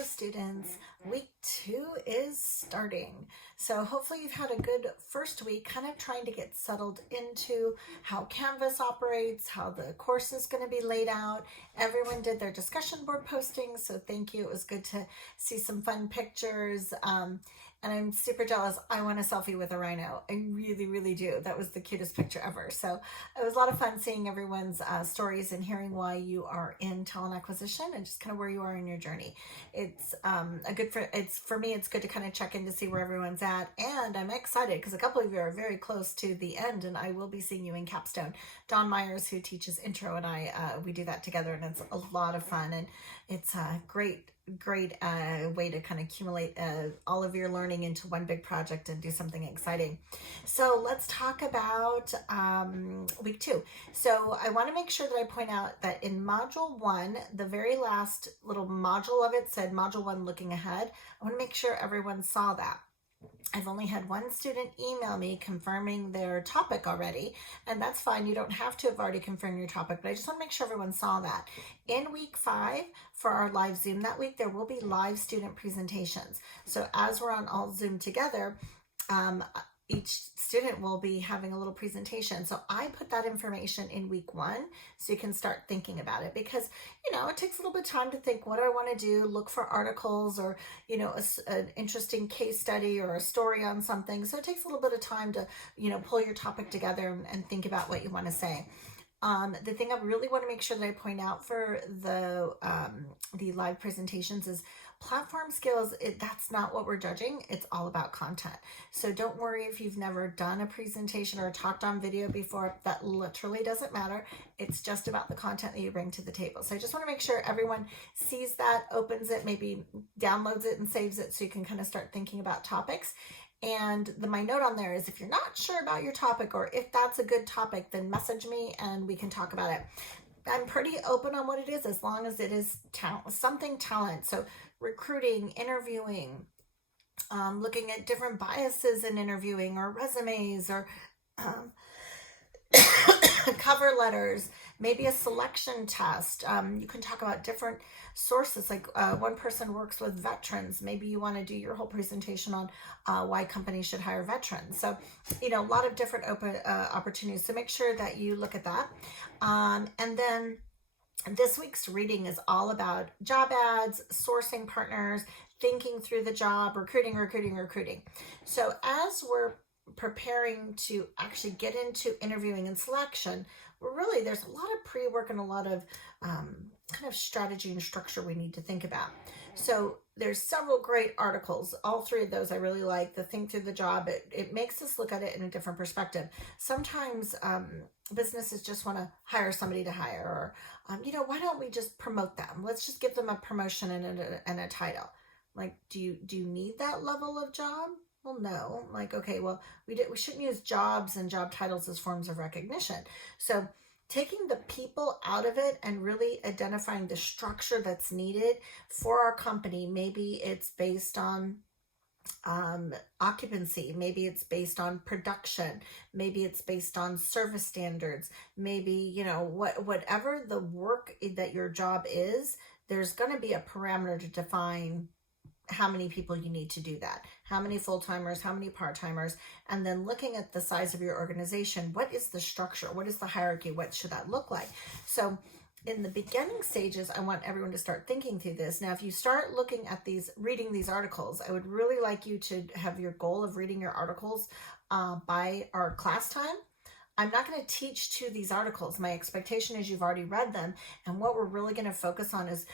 Hello students, week 2 is starting. So hopefully you've had a good first week kind of trying to get settled into how Canvas operates, how the course is going to be laid out. Everyone did their discussion board postings, so thank you. It was good to see some fun pictures. And I'm super jealous. I want a selfie with a rhino. I really, really do. That was the cutest picture ever. So it was a lot of fun seeing everyone's stories and hearing why you are in talent acquisition and just kind of where you are in your journey. It's for me, it's good to kind of check in to see where everyone's at. And I'm excited because a couple of you are very close to the end, and I will be seeing you in Capstone. Don Myers, who teaches intro, and I, we do that together, and it's a lot of fun, and it's a great way to kind of accumulate all of your learning into one big project and do something exciting. So let's talk about week 2. So I want to make sure that I point out that in module 1, the very last little module of it said module 1 looking ahead. I want to make sure everyone saw that. I've only had one student email me confirming their topic already, and that's fine. You don't have to have already confirmed your topic, but I just want to make sure everyone saw that. In week 5, for our live Zoom that week, there will be live student presentations. So as we're on all Zoom together, each student will be having a little presentation. So I put that information in week 1 so you can start thinking about it, because, you know, it takes a little bit of time to think, what do I want to do? Look for articles or, you know, an interesting case study or a story on something. So it takes a little bit of time to, you know, pull your topic together and think about what you want to say. The thing I really want to make sure that I point out for the live presentations is platform skills. That's not what we're judging. It's all about content. So don't worry if you've never done a presentation or talked on video before. That literally doesn't matter. It's just about the content that you bring to the table. So I just want to make sure everyone sees that, opens it, maybe downloads it and saves it so you can kind of start thinking about topics. And my note on there is, if you're not sure about your topic or if that's a good topic, then message me and we can talk about it. I'm pretty open on what it is, as long as it is something talent. So recruiting, interviewing, looking at different biases in interviewing, or resumes, or cover letters, maybe a selection test. You can talk about different sources, like one person works with veterans. Maybe you want to do your whole presentation on why companies should hire veterans. So, you know, a lot of different open opportunities. So make sure that you look at that. And then this week's reading is all about job ads, sourcing partners, thinking through the job, recruiting. So as we're preparing to actually get into interviewing and selection, there's a lot of pre-work and a lot of kind of strategy and structure we need to think about. So there's several great articles. All 3 of those I really like. The Think Through the Job, it makes us look at it in a different perspective. Sometimes businesses just want to hire somebody to hire, or you know, why don't we just promote them? Let's just give them a promotion and a title. Like, do you need that level of job? Well, no. Like, okay, well, we shouldn't use jobs and job titles as forms of recognition. So taking the people out of it and really identifying the structure that's needed for our company. Maybe it's based on occupancy, maybe it's based on production, maybe it's based on service standards, maybe, you know, whatever the work that your job is, there's going to be a parameter to define how many people you need to do that, how many full-timers, how many part-timers, and then looking at the size of your organization. What is the structure? What is the hierarchy? What should that look like? So in the beginning stages, I want everyone to start thinking through this. Now, if you start looking at reading these articles, I would really like you to have your goal of reading your articles by our class time. I'm not going to teach to these articles. My expectation is you've already read them. And what we're really going to focus on is,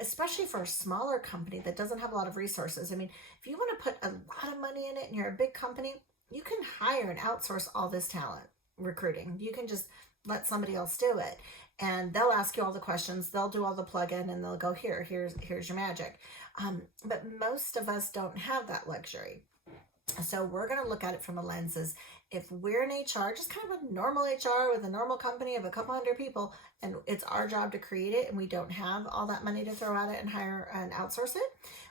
especially for a smaller company that doesn't have a lot of resources. I mean, if you want to put a lot of money in it and you're a big company, you can hire and outsource all this talent recruiting. You can just let somebody else do it. And they'll ask you all the questions. They'll do all the plug-in and they'll go, here's your magic. But most of us don't have that luxury. So we're going to look at it from a lens as, if we're in HR, just kind of a normal HR with a normal company of a couple hundred people, and it's our job to create it, and we don't have all that money to throw at it and hire and outsource it,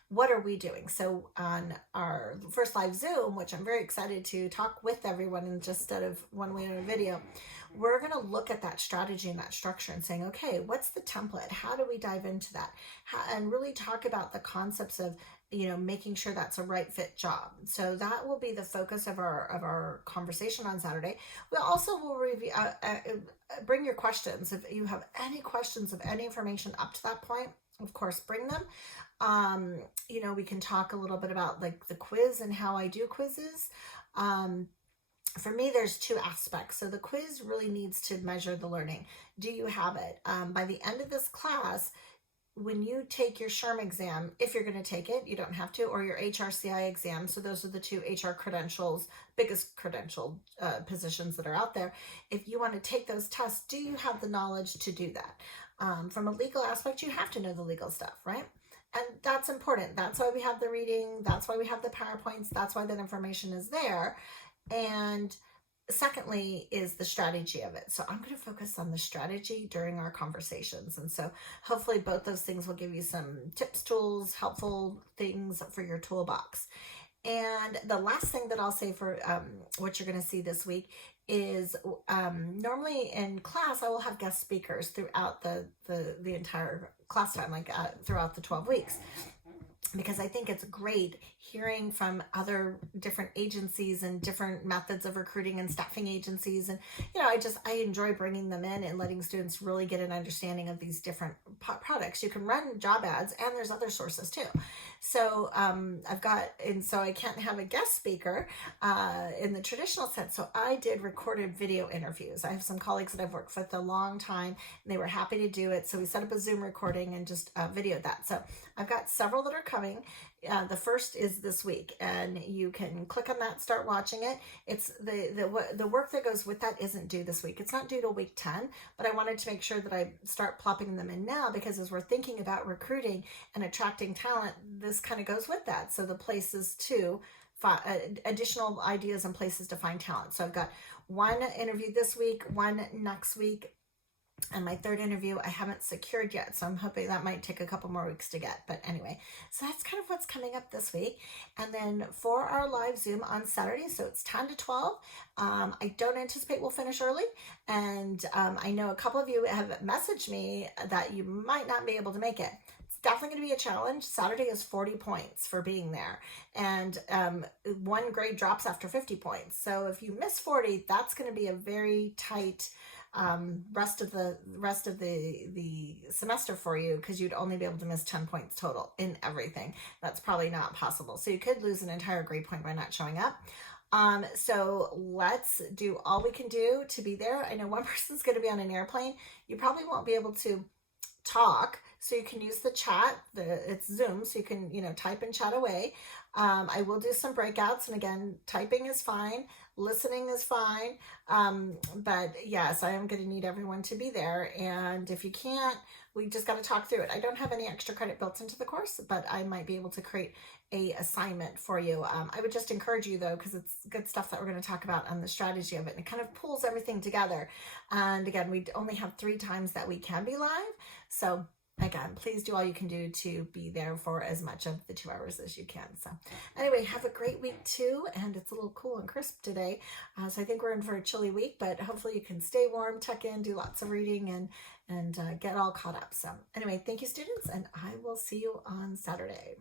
what are we doing? So on our first live Zoom, which I'm very excited to talk with everyone instead of one way on a video, we're going to look at that strategy and that structure and saying, okay, what's the template? How do we dive into that? And really talk about the concepts of, making sure that's a right fit job. So that will be the focus of our conversation on Saturday. We also will review, bring your questions. If you have any questions of any information up to that point, of course, bring them. We can talk a little bit about like the quiz and how I do quizzes. For me, there's two aspects. So the quiz really needs to measure the learning. Do you have it? By the end of this class, when you take your SHRM exam, if you're going to take it, you don't have to, or your HRCI exam. So those are the two HR credentials, biggest credential positions that are out there. If you want to take those tests, do you have the knowledge to do that? From a legal aspect, you have to know the legal stuff, right? And that's important. That's why we have the reading. That's why we have the PowerPoints. That's why that information is there. And secondly is the strategy of it. So I'm going to focus on the strategy during our conversations. And so hopefully both those things will give you some tips, tools, helpful things for your toolbox. And the last thing that I'll say for what you're going to see this week is normally in class, I will have guest speakers throughout the entire class time, like throughout the 12 weeks. Because I think it's great hearing from other different agencies and different methods of recruiting and staffing agencies. And, I enjoy bringing them in and letting students really get an understanding of these different products. You can run job ads and there's other sources too. So so I can't have a guest speaker in the traditional sense. So I did recorded video interviews. I have some colleagues that I've worked with a long time and they were happy to do it. So we set up a Zoom recording and just videoed that. So I've got several that are coming. The first is this week, and you can click on that, start watching it. It's the work that goes with that isn't due this week. It's not due till week 10, but I wanted to make sure that I start plopping them in now, because as we're thinking about recruiting and attracting talent, this kind of goes with that. So the places to additional ideas and places to find talent. So I've got one interview this week, one next week, and my third interview I haven't secured yet, so I'm hoping that might take a couple more weeks to get. But anyway, so that's kind of what's coming up this week. And then for our live Zoom on Saturday, so it's 10 to 12. I don't anticipate we'll finish early. And I know a couple of you have messaged me that you might not be able to make it. It's definitely going to be a challenge. Saturday is 40 points for being there. And one grade drops after 50 points. So if you miss 40, that's going to be a very tight rest of the semester for you, because you'd only be able to miss 10 points total in everything. That's probably not possible. So you could lose an entire grade point by not showing up. So let's do all we can do to be there. I know one person's going to be on an airplane. You probably won't be able to talk, so you can use the chat. It's Zoom, so you can type and chat away. I will do some breakouts, and again, typing is fine, listening is fine, but yes, I am going to need everyone to be there. And if you can't, we just got to talk through it. I don't have any extra credit built into the course, but I might be able to create a assignment for you. I would just encourage you though, because it's good stuff that we're going to talk about on the strategy of it, and it kind of pulls everything together. And again, we only have 3 times that we can be live, so again, please do all you can do to be there for as much of the 2 hours as you can. So anyway, have a great week too. And it's a little cool and crisp today. So I think we're in for a chilly week, but hopefully you can stay warm, tuck in, do lots of reading, and get all caught up. So anyway, thank you, students, and I will see you on Saturday.